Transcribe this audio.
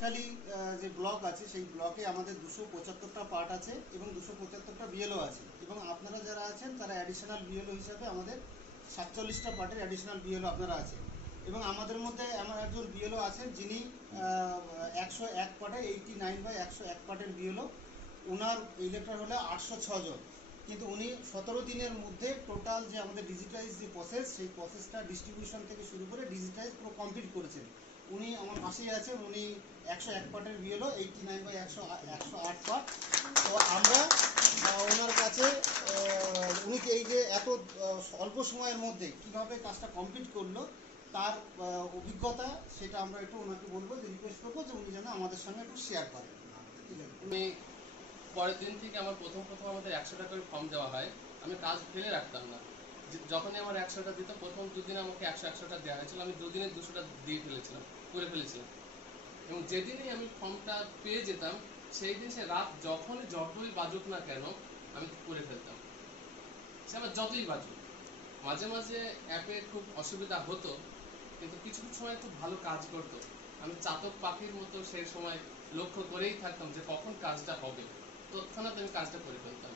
খালি যে ব্লক আছে সেই ব্লকে আমাদের 275টা পার্ট আছে এবং 275টা বিএলও আছে, এবং আপনারা যারা আছেন তারা অ্যাডিশনাল বিএলও হিসাবে আমাদের 47টা পার্টের অ্যাডিশনাল বিএলও আপনারা আছেন। এবং আমাদের মধ্যে এমন একজন বিএলও আছেন যিনি 101 পার্টে 89/101 পার্টের বিএলও। ওনার ইলেক্টর হলো 806 জন, কিন্তু উনি 17 দিনের মধ্যে টোটাল যে আমাদের ডিজিটাইজ যে প্রসেস, সেই প্রসেসটা ডিস্ট্রিবিউশন থেকে শুরু করে ডিজিটাইজ পুরো কমপ্লিট করেছেন। উনি আমার পাশেই আছেন, উনি 101 পার্টের বিএলও, 89/108 পার্ট। তো আমরা ওনার কাছে উনি এই যে এত অল্প সময়ের মধ্যে কীভাবে কাজটা কমপ্লিট করলো তার অভিজ্ঞতা, সেটা আমরা একটু ওনাকে বলবো, যে রিকোয়েস্ট করবো যে উনি যেন আমাদের সঙ্গে একটু শেয়ার করেন। আমি পরের দিন থেকে আমার প্রথম আমাদের 100টা করে ফর্ম দেওয়া হয়। আমি কাজ ফেলে রাখতাম না। যখনই আমার 100টা দিত, প্রথম দুদিনে আমাকে 100টা দেওয়া হয়েছিল। আমি দুদিনে 200টা দিয়ে করে ফেলেছিলাম। এবং যেদিনই আমি ফর্মটা পেয়ে যেতাম, সেই দিন সে রাত যতই বাজুক না কেন, আমি করে ফেলতাম। সে আমার যতই বাজুক। মাঝে মাঝে অ্যাপে খুব অসুবিধা হতো, কিন্তু কিছু কিছু সময় খুব ভালো কাজ করতো। আমি চাতক পাখির মতো সেই সময় লক্ষ্য করেই থাকতাম যে কখন কাজটা হবে, তৎক্ষণাৎ আমি কাজটা করে ফেলতাম।